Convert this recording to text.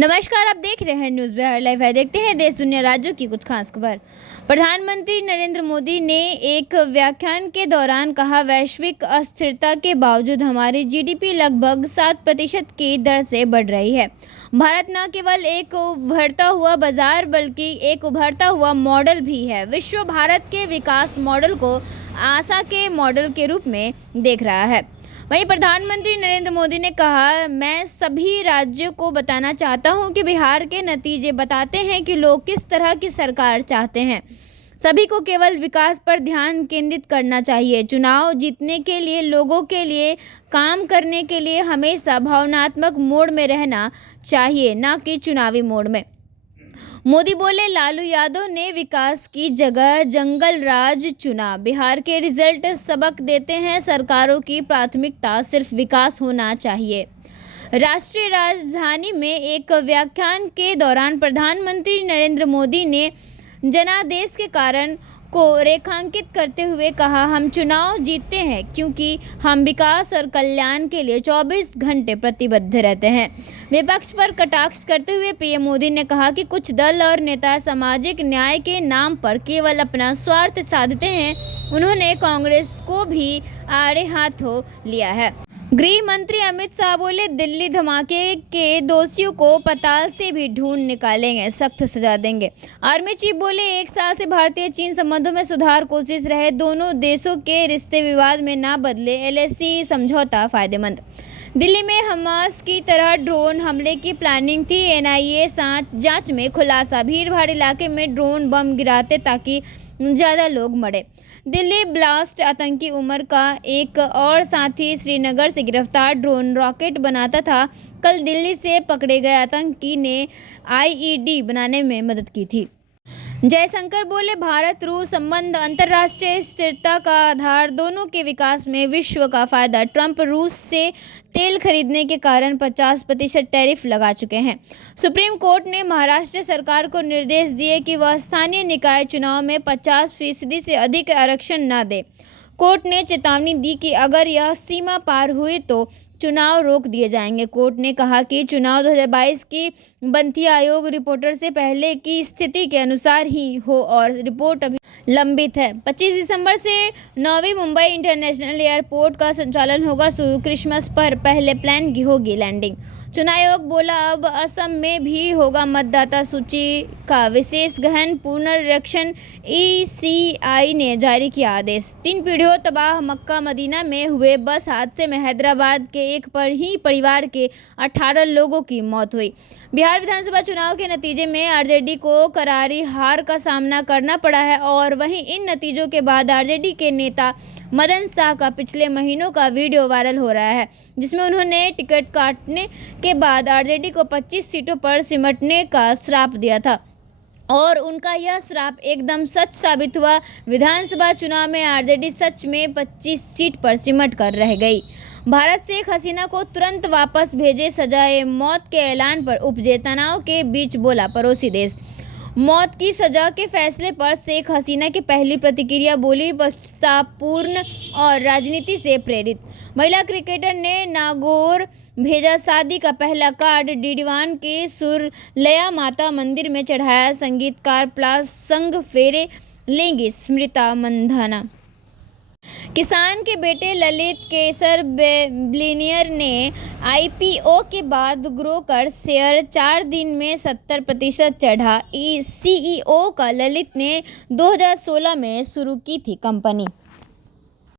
नमस्कार, आप देख रहे हैं न्यूज़ बिहार लाइव है। देखते हैं देश दुनिया राज्यों की कुछ खास खबर। प्रधानमंत्री नरेंद्र मोदी ने एक व्याख्यान के दौरान कहा, वैश्विक अस्थिरता के बावजूद हमारी जीडीपी लगभग 7% की दर से बढ़ रही है। भारत न केवल एक उभरता हुआ बाजार बल्कि एक उभरता हुआ मॉडल भी है। विश्व भारत के विकास मॉडल को आशा के मॉडल के रूप में देख रहा है। वहीं प्रधानमंत्री नरेंद्र मोदी ने कहा, मैं सभी राज्यों को बताना चाहता हूं कि बिहार के नतीजे बताते हैं कि लोग किस तरह की सरकार चाहते हैं। सभी को केवल विकास पर ध्यान केंद्रित करना चाहिए। चुनाव जीतने के लिए, लोगों के लिए काम करने के लिए हमेशा भावनात्मक मोड में रहना चाहिए, न कि चुनावी मोड में। मोदी बोले, लालू यादव ने विकास की जगह जंगल राज चुना। बिहार के रिजल्ट सबक देते हैं, सरकारों की प्राथमिकता सिर्फ विकास होना चाहिए। राष्ट्रीय राजधानी में एक व्याख्यान के दौरान प्रधानमंत्री नरेंद्र मोदी ने जनादेश के कारण को रेखांकित करते हुए कहा, हम चुनाव जीतते हैं क्योंकि हम विकास और कल्याण के लिए 24 घंटे प्रतिबद्ध रहते हैं। विपक्ष पर कटाक्ष करते हुए पीएम मोदी ने कहा कि कुछ दल और नेता सामाजिक न्याय के नाम पर केवल अपना स्वार्थ साधते हैं। उन्होंने कांग्रेस को भी आड़े हाथों लिया है। गृह मंत्री अमित शाह बोले, दिल्ली धमाके के दोषियों को पताल से भी ढूंढ निकालेंगे, सख्त सजा देंगे। आर्मी चीफ बोले, 1 साल से भारतीय चीन संबंधों में सुधार कोशिश रहे, दोनों देशों के रिश्ते विवाद में ना बदले, एलएसी समझौता फायदेमंद। दिल्ली में हमास की तरह ड्रोन हमले की प्लानिंग थी, एनआईए जांच में खुलासा। भीड़ भाड़ इलाके में ड्रोन बम गिराते ताकि ज़्यादा लोग मरे। दिल्ली ब्लास्ट आतंकी उमर का एक और साथी श्रीनगर से गिरफ्तार, ड्रोन रॉकेट बनाता था। कल दिल्ली से पकड़े गए आतंकी ने आईईडी बनाने में मदद की थी। जयशंकर बोले, भारत रूस संबंध अंतर्राष्ट्रीय स्थिरता का आधार, दोनों के विकास में विश्व का फायदा। ट्रंप रूस से तेल खरीदने के कारण 50% टैरिफ लगा चुके हैं। सुप्रीम कोर्ट ने महाराष्ट्र सरकार को निर्देश दिए कि वह स्थानीय निकाय चुनाव में 50% से अधिक आरक्षण न दे। कोर्ट ने चेतावनी दी कि अगर यह सीमा पार हुई तो चुनाव रोक दिए जाएंगे। कोर्ट ने कहा कि चुनाव 2022 की बंथी आयोग रिपोर्टर से पहले की स्थिति के अनुसार ही हो और रिपोर्ट अभी लंबित है। 25 दिसंबर से 9वीं मुंबई इंटरनेशनल एयरपोर्ट का संचालन होगा शुरू। क्रिसमस पर पहले प्लान की होगी लैंडिंग। चुनाव आयोग बोला, अब असम में भी होगा मतदाता सूची का विशेष गहन पुनरीक्षण। ईसीआई ने जारी किया आदेश। 3 पीढ़ियों तबाह मक्का मदीना में हुए बस हादसे में हैदराबाद के एक पर ही परिवार के 18 लोगों की मौत हुई। बिहार विधानसभा चुनाव के नतीजे में आरजेडी को करारी हार का सामना करना पड़ा है और वहीं इन नतीजों के बाद आरजेडी के नेता मदन शाह का पिछले महीनों का वीडियो वायरल हो रहा है, जिसमें उन्होंने टिकट काटने के बाद आरजेडी को 25 सीटों पर सिमटने का श्राप दिया था और उनका यह श्राप एकदम सच साबित हुआ। विधानसभा चुनाव में आरजेडी सच में 25 सीट पर सिमट कर रह गई। भारत से शेख हसीना को तुरंत वापस भेजे, सजाए मौत के ऐलान पर उपजे तनाव के बीच बोला पड़ोसी देश। मौत की सजा के फैसले पर शेख हसीना की पहली प्रतिक्रिया बोली, पछतापूर्ण और राजनीति से प्रेरित। महिला क्रिकेटर ने नागौर भेजा शादी का पहला कार्ड, डीडीवान के सुरलया माता मंदिर में चढ़ाया। संगीतकार प्लास संग फेरे लेंगी स्मृता मंधाना। किसान के बेटे ललित केसर बिलियनियर ने आईपीओ के बाद ग्रो कर शेयर 4 दिन में 70% चढ़ा। सीईओ का ललित ने 2016 में शुरू की थी कंपनी।